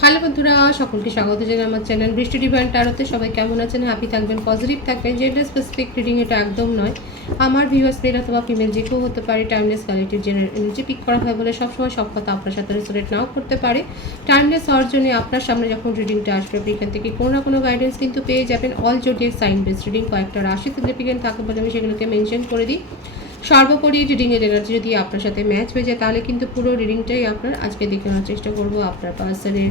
Hello বন্ধুরা, সকলকে স্বাগত জানাই আমার চ্যানেল বৃষ্টি ডিভাইন ট্যারোতে। সবাই কেমন আছেন? হ্যাপি থাকবেন, পজিটিভ থাকবেন। জেন্ডার স্পেসিফিক রিডিং এটা একদম নয়। আমার ভিউয়ার্স মেল অথবা ফিমেল যে কেউ হতে পারে। Timeless collective general energy pick করা হয় বলে সবসময় সব কথা আপনার সাথে রেসোনেট নাও করতে পারে। টাইমলেস হওয়ার জন্য আপনার সামনে যখন রিডিংটা আসবে আপনি এখান থেকে কোনো না কোনো গাইডেন্স কিন্তু পেয়ে যাবেন। All zodiac sign base reading, কয়েকটা রাশি সিগনিফিকেন্ট থাকে বলে আমি সেগুলোকে মেনশন করে দিই। সর্বোপরি রিডিংয়ের এনার্জি যদি আপনার সাথে ম্যাচ হয়ে যায় তাহলে কিন্তু পুরো রিডিংটাই আপনার আজকে দেখে নেওয়ার চেষ্টা করবো। আপনার পার্সনের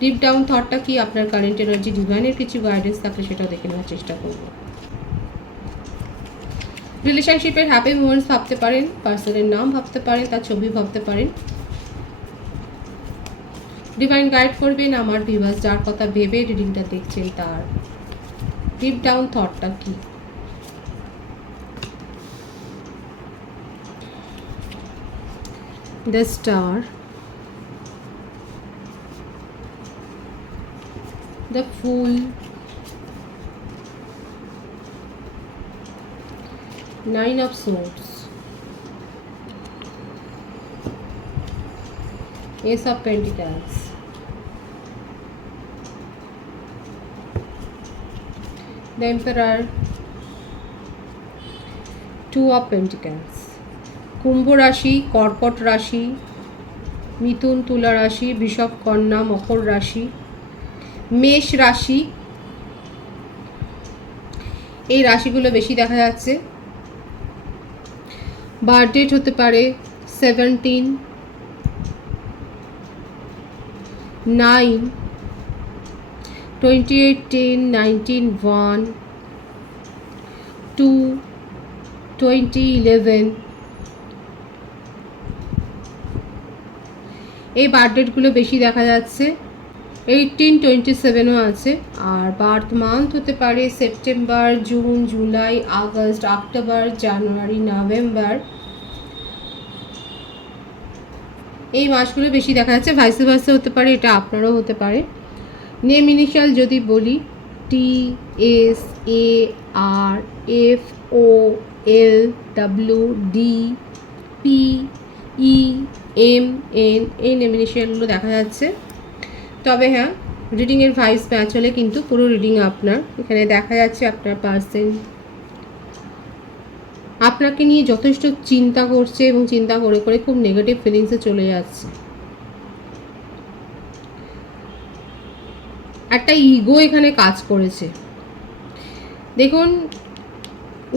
ডিপ ডাউন থটটা কি, আপনার কারেন্ট এনার্জি, ডিভাইনের কিছু গাইডেন্স থাকলে সেটাও দেখে নেওয়ার চেষ্টা করবো। রিলেশনশিপের হ্যাপি মোমেন্টস ভাবতে পারেন, পার্সনের নাম ভাবতে পারেন, তার ছবি ভাবতে পারেন। ডিভাইন গাইড করবেন আমার ভিউয়ার্স যার কথা ভেবে রিডিংটা দেখছেন তার ডিপ ডাউন থটটা কি। The star, the Fool, Nine of Swords, Ace of Pentacles, the Emperor, Two of Pentacles, কুম্ভ রাশি, কর্কট রাশি, মিথুন, তুলা রাশি, বৃষভ, কন্যা, মকর রাশি, মেষ রাশি, এই রাশিগুলো বেশি দেখা যাচ্ছে। বার্থডেট হতে পারে 17, 9, 28, 10, 19, 1, 2, 20, 11, এই বার্থডেটগুলো বেশি দেখা যাচ্ছে। 18, 27ও আছে। আর বার্থ মান্থ হতে পারে September, June, July, August, October, January, November, এই মাসগুলো বেশি দেখা যাচ্ছে। ভাইসে ভাইসে হতে পারে, এটা আপনারও হতে পারে। নেম ইনিশিয়াল যদি বলি, টি, এস, এ, আর, এফ, ও, এল, ডাব্লিউ, ডি, পি, ই, এম, এন, এই নেম ইনিশিয়ালগুলো দেখা যাচ্ছে। তবে হ্যাঁ, রিডিংয়ের ভাইস ম্যাচ হলে কিন্তু পুরো রিডিং আপনার। এখানে দেখা যাচ্ছে আপনার পার্সন আপনাকে নিয়ে যথেষ্ট চিন্তা করছে এবং চিন্তা করে করে খুব নেগেটিভ ফিলিংসে চলে যাচ্ছে। একটা ইগো এখানে কাজ করেছে। দেখুন,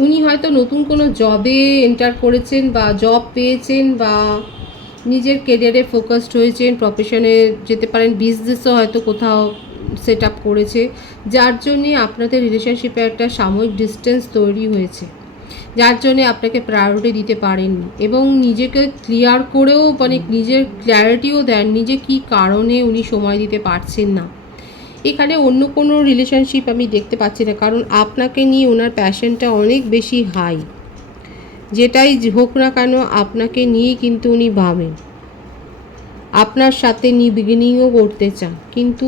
উনি হয়তো নতুন কোনো জবে এন্টার করেছেন বা জব পেয়েছেন বা নিজের কেরিয়ারে ফোকাসড হয়েছেন, প্রফেশনে যেতে পারেন, বিজনেসও হয়তো কোথাও সেট আপ করেছে, যার জন্যে আপনাদের রিলেশনশিপে একটা সাময়িক ডিস্টেন্স তৈরি হয়েছে, যার জন্যে আপনাকে প্রায়োরিটি দিতে পারেননি এবং নিজেকে ক্লিয়ার করেও মানে নিজের ক্ল্যারিটিও দেননি যে কী কারণে উনি সময় দিতে পারছেন না। এখানে অন্য কোনো রিলেশনশিপ আমি দেখতে পাচ্ছি না, কারণ আপনাকে নিয়ে ওনার প্যাশনটা অনেক বেশি হাই। যেটাই হোক না কেন আপনাকে নিয়েই কিন্তু উনি ভাবেন, আপনার সাথে নিউ বিগিনিংও করতে চান, কিন্তু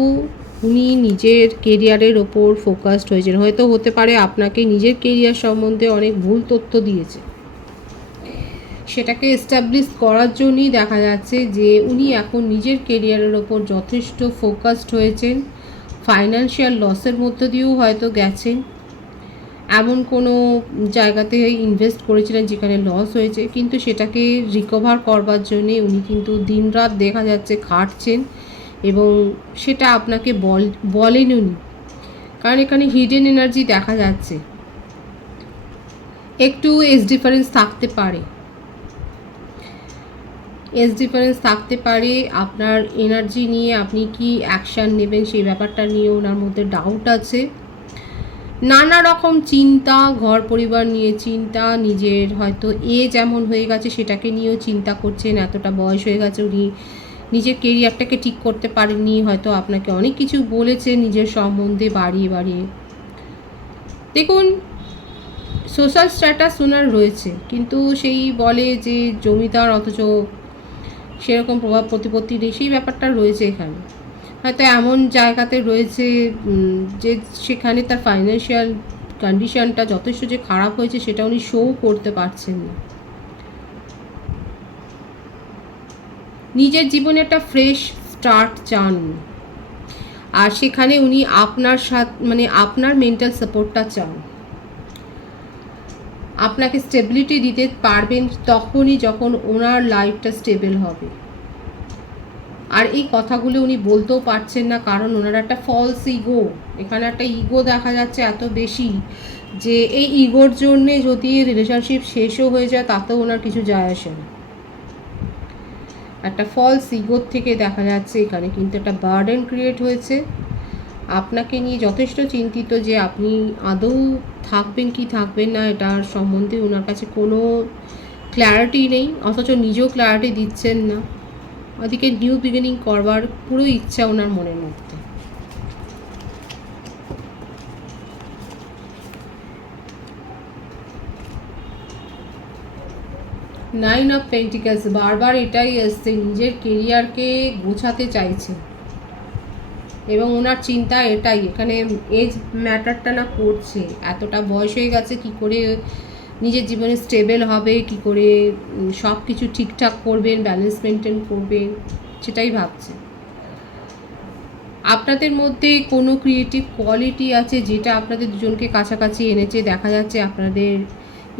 উনি নিজের কেরিয়ারের ওপর ফোকাসড হয়েছেন। হয়তো হতে পারে আপনাকে নিজের কেরিয়ার সম্বন্ধে অনেক ভুল তথ্য দিয়েছে, সেটাকে এস্টাবলিশ করার জন্যই দেখা যাচ্ছে যে উনি এখন নিজের কেরিয়ারের ওপর যথেষ্ট ফোকাসড হয়েছেন। ফাইন্যান্সিয়াল লসের মধ্য দিয়েও হয়তো গেছেন, এমন কোনো জায়গাতে ইনভেস্ট করেছিলেন যেখানে লস হয়েছে, কিন্তু সেটাকে রিকভার করবার জন্যে উনি কিন্তু দিনরাত দেখা যাচ্ছে খাটছেন এবং সেটা আপনাকে বলেন উনি, কারণ এখানে হিডেন এনার্জি দেখা যাচ্ছে। একটু এজ ডিফারেন্স থাকতে পারে, এজ ডিফারেন্স থাকতে পারে আপনার এনার্জি নিয়ে। আপনি কি অ্যাকশান নেবেন সেই ব্যাপারটা নিয়ে ওনার মধ্যে ডাউট আছে। নানা রকম চিন্তা, ঘর পরিবার নিয়ে চিন্তা, নিজের হয়তো যেমন হয়ে গেছে সেটাকে নিয়েও চিন্তা করছেন। এতটা বয়স হয়ে গেছে, উনি নিজের কেরিয়ারটাকে ঠিক করতে পারেননি, হয়তো আপনাকে অনেক কিছু বলেছে নিজের সম্বন্ধে বাড়িয়ে বাড়িয়ে। দেখুন, সোশ্যাল স্ট্যাটাস ওনার রয়েছে, কিন্তু সেই বলে যে জমিদার, অথচ সেরকম প্রভাব প্রতিপত্তি নেই, সেই ব্যাপারটা রয়েছে এখানে। হয়তো এমন জায়গাতে রয়েছে যে সেখানে তার ফাইন্যান্সিয়াল কন্ডিশনটা যথেষ্ট যে খারাপ হয়েছে সেটা উনি শো করতে পারছেন না। নিজের জীবনে একটা ফ্রেশ স্টার্ট চান, আর সেখানে উনি আপনার সাথে মানে আপনার মেন্টাল সাপোর্টটা চান। আপনাকে স্টেবিলিটি দিতে পারবেন তখনই যখন ওনার লাইফটা স্টেবল হবে। আর এই কথাগুলো উনি বলতেও পারছেন না, কারণ ওনার একটা ফলস ইগো, এখানে একটা ইগো দেখা যাচ্ছে এত বেশি যে এই ইগোর জন্যে যদি রিলেশনশিপ শেষও হয়ে যায় তাতেও ওনার কিছু যায় আসে না। একটা ফলস ইগোর থেকে দেখা যাচ্ছে এখানে কিন্তু একটা বার্ডেন ক্রিয়েট হয়েছে, আপনাকে নিয়ে যথেষ্ট চিন্তিত যে আপনি আদৌ থাকবেন কি থাকবেন না এটার সম্বন্ধে ওনার কাছে কোনো ক্ল্যারিটি নেই, অথচ নিজেও ক্ল্যারিটি দিচ্ছেন না। ওদিকে নিউ বিগিনিং করবার পুরো ইচ্ছা ওনার মনের মধ্যে। নাইন অফ পেন্টিকলস বারবার এটাই আসছে, নিজের কেরিয়ারকে গোছাতে চাইছে এবং ওনার চিন্তা এটাই, এখানে এজ ম্যাটারটা না করছে, এতটা বয়স হয়ে গেছে কি করে নিজের জীবনে স্টেবল হবে, কি করে সব কিছু ঠিকঠাক করবেন, ব্যালেন্স মেনটেন করবেন, সেটাই ভাবছে। আপনাদের মধ্যে কোনো ক্রিয়েটিভ কোয়ালিটি আছে যেটা আপনাদের দুজনকে কাছাকাছি এনেছে, দেখা যাচ্ছে আপনাদের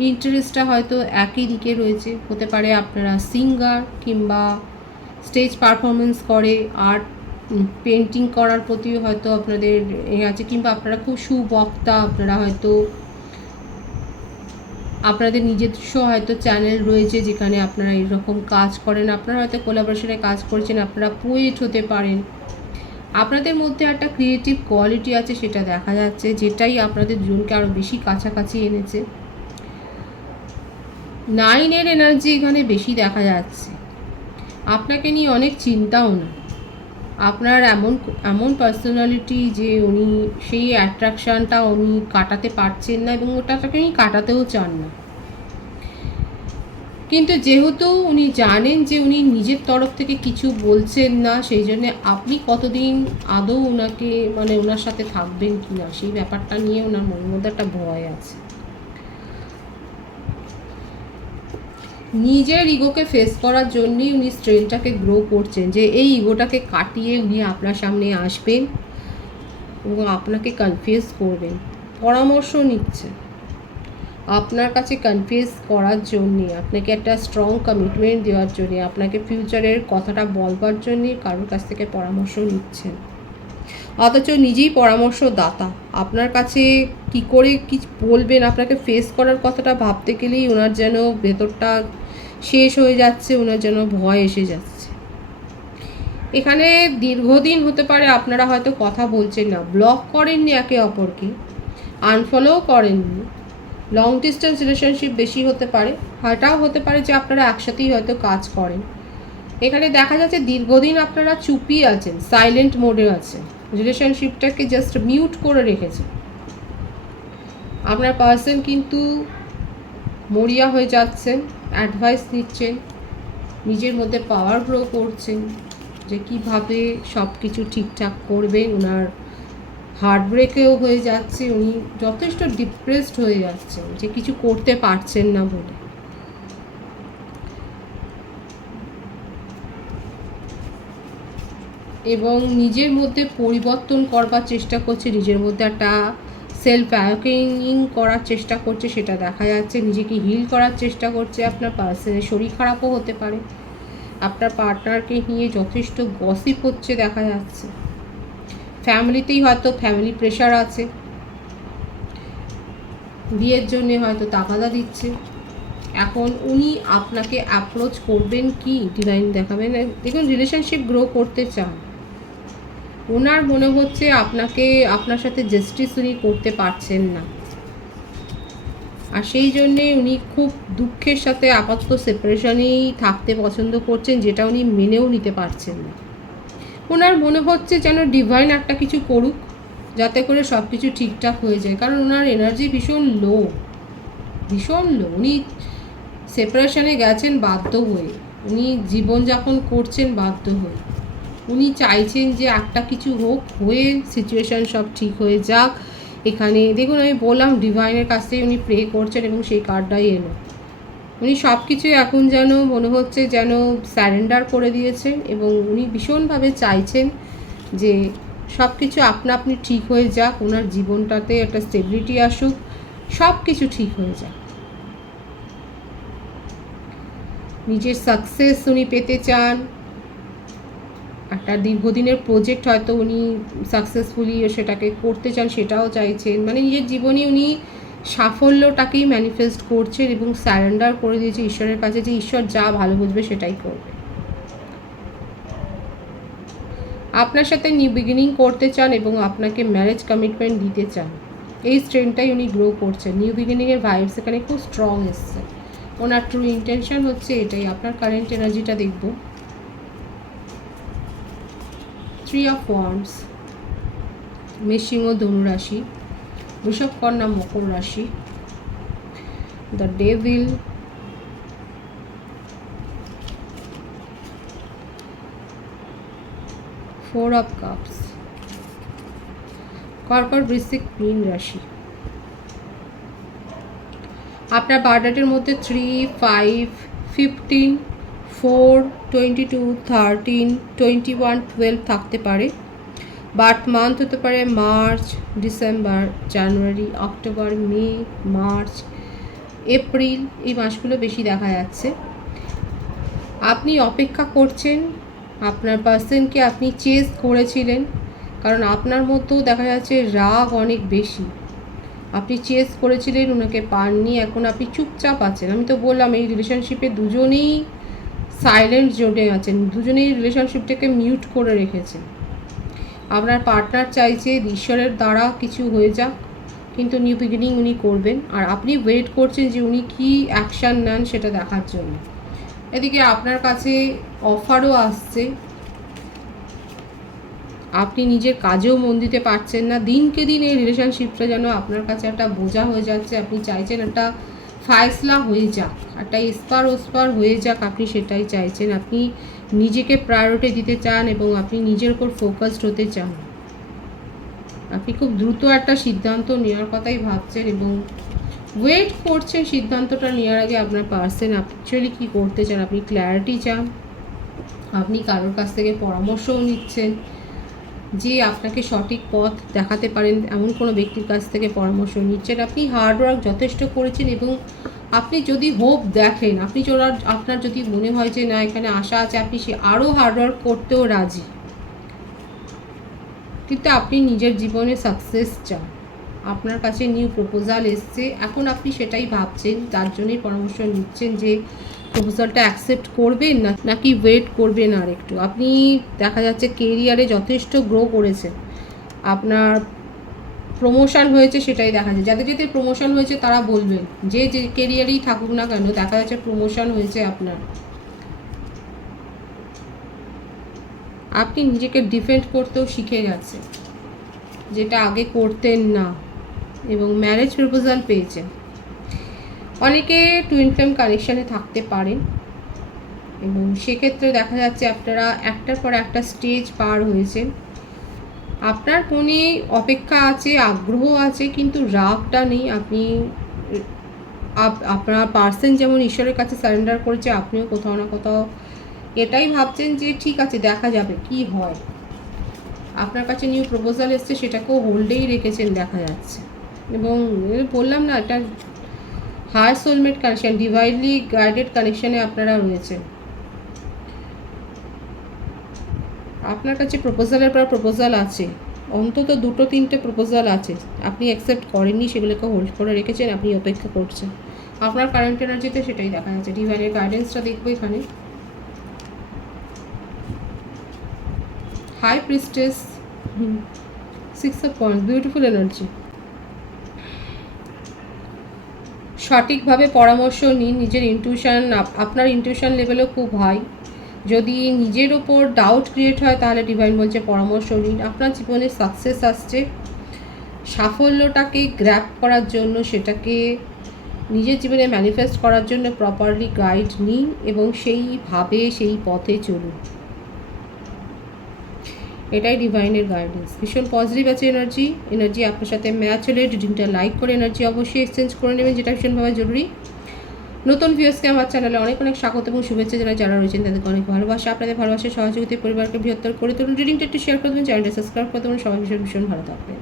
ইন্টারেস্টটা হয়তো একই দিকে রয়েছে, হতে পারে আপনারা সিঙ্গার কিংবা স্টেজ পারফরমেন্স করে, আর্ট পেন্টিং করার প্রতিও হয়তো আপনাদের এ আছে, কিংবা আপনারা খুব সুবক্তা, আপনারা হয়তো আপনাদের নিজস্ব হয়তো চ্যানেল রয়েছে যেখানে আপনারা এরকম কাজ করেন, আপনারা হয়তো কোলাবোরেশনে কাজ করছেন, আপনারা পোয়েট হতে পারেন। আপনাদের মধ্যে একটা ক্রিয়েটিভ কোয়ালিটি আছে সেটা দেখা যাচ্ছে, যেটাই আপনাদের দুজনকে আরও বেশি কাছাকাছি এনেছে। নাইনের এনার্জি এখানে বেশি দেখা যাচ্ছে, আপনাকে নিয়ে অনেক চিন্তাও না, আপনার এমন এমন পার্সোনালিটি যে উনি সেই অ্যাট্রাকশানটা উনি কাটাতে পারছেন না এবং ওটাকে উনি কাটাতেও চান না। কিন্তু যেহেতু উনি জানেন যে উনি নিজের তরফ থেকে কিছু বলছেন না, সেই জন্যে আপনি কতদিন আদৌ ওনাকে মানে ওনার সাথে থাকবেন কি না সেই ব্যাপারটা নিয়ে ওনার মনের মধ্যে একটা ভয় আছে। নিজের ইগোকে ফেস করার জন্যই উনি স্ট্রেংথটাকে গ্রো করছেন, যে এই ইগোটাকে কাটিয়ে উনি আপনার সামনে আসবেন এবং আপনাকে কনফিউজ করবেন, পরামর্শ নিচ্ছেন আপনার কাছে কনফিউজ করার জন্যে, আপনাকে একটা স্ট্রং কমিটমেন্ট দেওয়ার জন্যে, আপনাকে ফিউচারের কথাটা বলবার জন্যে কারোর কাছ থেকে পরামর্শ নিচ্ছেন, অথচ নিজেই পরামর্শদাতা। আপনার কাছে কি করে কি বলবেন, আপনাকে ফেস করার কথাটা ভাবতে গেলেই ওনার যেন ভেতরটা শেষ হয়ে যাচ্ছে, ওনার যেন ভয় এসে যাচ্ছে। এখানে দীর্ঘদিন হতে পারে আপনারা হয়তো কথা বলছেন না, ব্লক করেননি একে অপরকে, আনফলোও করেননি, লং ডিস্টেন্স রিলেশনশিপ বেশি হতে পারে, এটাও হতে পারে যে আপনারা একসাথেই হয়তো কাজ করেন। এখানে দেখা যাচ্ছে দীর্ঘদিন আপনারা চুপই আছেন, সাইলেন্ট মোডে আছেন, রিলেশনশিপটাকে জাস্ট মিউট করে রেখেছেন। আপনার পার্সন কিন্তু মরিয়া হয়ে যাচ্ছেন, অ্যাডভাইস নিচ্ছেন, নিজের মধ্যে পাওয়ার গ্রো করছেন যে কীভাবে সব কিছু ঠিকঠাক করবেন। ওনার হার্ট ব্রেকেও হয়ে যাচ্ছে, উনি যথেষ্ট ডিপ্রেসড হয়ে যাচ্ছেন যে কিছু করতে পারছেন না বলে। এবং নিজের মধ্যে পরিবর্তন করবার চেষ্টা করছে, নিজের মধ্যে একটা সেলফ অ্যাওয়েকেনিং করার চেষ্টা করছে, সেটা দেখা যাচ্ছে, নিজেকে হিল করার চেষ্টা করছে। আপনার পার্সনের শরীর খারাপও হতে পারে, আপনার পার্টনারকে নিয়ে যথেষ্ট গসিপ হচ্ছে দেখা যাচ্ছে, ফ্যামিলিতেই হয়তো ফ্যামিলি প্রেশার আছে, বিয়ের জন্যে হয়তো তাগাদা দিচ্ছে। এখন উনি আপনাকে অ্যাপ্রোচ করবেন কি ডিভাইন দেখাবেন। দেখুন, রিলেশনশিপ গ্রো করতে চান, ওনার মনে হচ্ছে আপনাকে আপনার সাথে জাস্টিস উনি করতে পারছেন না, আর সেই জন্যে উনি খুব দুঃখের সাথে আপাতত সেপারেশনেই থাকতে পছন্দ করছেন, যেটা উনি মেনেও নিতে পারছেন না। ওনার মনে হচ্ছে যেন ডিভাইন একটা কিছু করুক যাতে করে সব কিছু ঠিকঠাক হয়ে যায়, কারণ ওনার এনার্জি ভীষণ লো, ভীষণ লো। উনি সেপারেশনে গেছেন বাধ্য হয়ে, উনি জীবনযাপন করছেন বাধ্য হয়ে, উনি চাইছেন যে একটা কিছু হোক, হয়ে সিচুয়েশান সব ঠিক হয়ে যাক। এখানে দেখুন, আমি বললাম ডিভাইনের কাছ থেকে উনি প্রে করছেন এবং সেই কার্ডটাই এলো। উনি সব কিছুই এখন যেন মনে হচ্ছে যেন স্যারেন্ডার করে দিয়েছেন এবং উনি ভীষণভাবে চাইছেন যে সব কিছু আপনা আপনি ঠিক হয়ে যাক, ওনার জীবনটাতে একটা স্টেবিলিটি আসুক, সব কিছু ঠিক হয়ে যাক। নিজের সাকসেস উনি পেতে চান, একটা দীর্ঘদিনের প্রজেক্ট হয়তো উনি সাকসেসফুলি সেটাকে করতে চান, সেটাও চাইছেন। মানে নিজের জীবনে উনি সাফল্যটাকেই ম্যানিফেস্ট করছেন এবং স্যারেন্ডার করে দিয়েছে ঈশ্বরের কাছে যে ঈশ্বর যা ভালো বুঝবে সেটাই করবে। আপনার সাথে নিউ বিগিনিং করতে চান এবং আপনাকে ম্যারেজ কমিটমেন্ট দিতে চান। এই স্ট্রেনটাই উনি গ্রো করছেন। নিউ বিগিনিংয়ের ভাইবস এখানে খুব স্ট্রং এসছে। ওনার ট্রু ইন্টেনশন হচ্ছে এটাই। আপনার কারেন্ট এনার্জিটা দেখব। 3 অফ ওয়ান্ডস, মেষ-সিংহ ধনু রাশি, বৃষভ কন্যা মকর রাশি, দ্য ডেভিল, 4 অফ কাপস, কর্কট বৃশ্চিক মীন রাশি। আপনার বার্থডেটের মধ্যে 3, 5, 15, 4, 22, 13, 21, 12 থাকতে পারে। বার্থ মান্থ হতে পারে মার্চ, ডিসেম্বর, জানুয়ারি, অক্টোবর, মে, মার্চ, এপ্রিল, এই মাসগুলো বেশি দেখা যাচ্ছে। আপনি অপেক্ষা করছেন, আপনার পার্সনকে আপনি চেজ করেছিলেন, কারণ আপনার মধ্যেও দেখা যাচ্ছে রাগ অনেক বেশি। আপনি চেজ করেছিলেন, ওনাকে পাননি, এখন আপনি চুপচাপ আছেন। আমি তো বললাম এই রিলেশনশিপে দুজনেই সাইলেন্ট জোনে আছেন, দুজনেই রিলেশনশিপটাকে মিউট করে রেখেছেন। আপনার পার্টনার চাইছে ঈশ্বরের দ্বারা কিছু হয়ে যাক, কিন্তু নিউ বিগিনিং উনি করবেন, আর আপনি ওয়েট করছেন যে উনি কী অ্যাকশান নেন সেটা দেখার জন্য। এদিকে আপনার কাছে অফারও আসছে, আপনি নিজের কাজেও মন দিতে পারছেন না। দিনকে দিন এই রিলেশনশিপটা যেন আপনার কাছে একটা বোঝা হয়ে যাচ্ছে। আপনি চাইছেন একটা ফায়সলা হয়ে যাক, একটা এসপার ওসপার হয়ে যাক, আপনি সেটাই চাইছেন। আপনি নিজেকে প্রায়োরিটি দিতে চান এবং আপনি নিজের উপর ফোকাসড হতে চান। আপনি খুব দ্রুত একটা সিদ্ধান্ত নেওয়ার কথাই ভাবছেন এবং ওয়েট করছেন সিদ্ধান্তটা নেওয়ার আগে। আপনার পার্সন অ্যাকচুয়ালি কী করতে চান, আপনি ক্ল্যারিটি চান, আপনি কারোর কাছ থেকে পরামর্শও নিচ্ছেন যে আপনাকে সঠিক পথ দেখাতে পারেন এমন কোনো ব্যক্তির কাছ থেকে পরামর্শ নিচ্ছেন। আপনি হার্ডওয়ার্ক যথেষ্ট করেছেন এবং আপনি যদি হোপ দেখেন, আপনি আপনার যদি মনে হয় যে না এখানে আশা আছে, আপনি সে আরও হার্ডওয়ার্ক করতেও রাজি, কিন্তু আপনি নিজের জীবনে সাকসেস চান। আপনার কাছে নিউ প্রপোজাল এসছে, এখন আপনি সেটাই ভাবছেন, তার জন্যই পরামর্শ নিচ্ছেন যে প্রপোজালটা অ্যাকসেপ্ট করবেন নাকি ওয়েট করবেন আর একটু। আপনি দেখা যাচ্ছে কেরিয়ারে যথেষ্ট গ্রো করেছেন, আপনার প্রমোশন হয়েছে সেটাই দেখা যায়। যাদের যাদের প্রমোশন হয়েছে তারা বলবেন, যে যে কেরিয়ারেই থাকুক না কেন দেখা যাচ্ছে প্রমোশন হয়েছে আপনার। আপনি নিজেকে ডিফেন্ড করতেও শিখে গেছেন, যেটা আগে করতেন না, এবং ম্যারেজ প্রপোজাল পেয়েছেন। অনেকে টুইন ফ্লেম কানেকশানে থাকতে পারেন এবং সেক্ষেত্রে দেখা যাচ্ছে আপনারা একটার পর একটা স্টেজ পার হয়েছেন। আপনার মনে অপেক্ষা আছে, আগ্রহ আছে, কিন্তু রাগটা নেই। আপনি আপনার পার্সন যেমন ঈশ্বরের কাছে সারেন্ডার করেছে, আপনিও কোথাও না কোথাও এটাই ভাবছেন যে ঠিক আছে দেখা যাবে কি হয়। আপনার কাছে নিউ প্রপোজাল এসছে, সেটাকেও হোল্ডেই রেখেছেন দেখা যাচ্ছে। এবং বললাম না, এটা higher soulmate connection, divinely guided কানেকশানে আপনারা রয়েছেন। আপনার কাছে প্রপোজালের পর প্রপোজাল আছে, অন্তত 2-3টে প্রপোজাল আছে, আপনি অ্যাকসেপ্ট করেননি, সেগুলোকে হোল্ড করে রেখেছেন, আপনি অপেক্ষা করছেন। আপনার কারেন্ট এনার্জিতে সেটাই দেখা যাচ্ছে। ডিভাইনের গাইডেন্সটা দেখবো এখানে। High priestess, 6 of wands, beautiful energy. সঠিকভাবে পরামর্শ নিন, নিজের ইনটিউশন, আপনার ইনটিউশন লেভেলও খুব হাই। যদি নিজের ওপর ডাউট ক্রিয়েট হয় তাহলে ডিভাইন বলছে পরামর্শ নিন। আপনার জীবনে সাকসেস আসছে, সাফল্যটাকে গ্র্যাব করার জন্য, সেটাকে নিজের জীবনে ম্যানিফেস্ট করার জন্য প্রপারলি গাইড নিন এবং সেইভাবে সেই পথে চলুন। এটাই ডিভাইনের গাইডেন্স। ভীষণ পজিটিভ আছে এনার্জি আপনার সাথে ম্যাচ হলে রিডিংটা লাইক করে এনার্জি অবশ্যই এক্সচেঞ্জ করে নেবেন, যেটা ভীষণভাবে জরুরি। নতুন ভিউয়ার্সকে আমার চ্যানেলে অনেক অনেক স্বাগত এবং শুভেচ্ছা জানাই। যারা রয়েছেন তাদেরকে অনেক ভালোবাসা, আপনাদের ভালোবাসার সহযোগিতায় পরিবারকে বৃহত্তর করে তুলুন। রিডিংটা একটু শেয়ার করে দেবেন, চ্যানেলটা সাবস্ক্রাইব করে দেবেন। সবাই ভীষণ ভীষণ ভালো থাকবেন।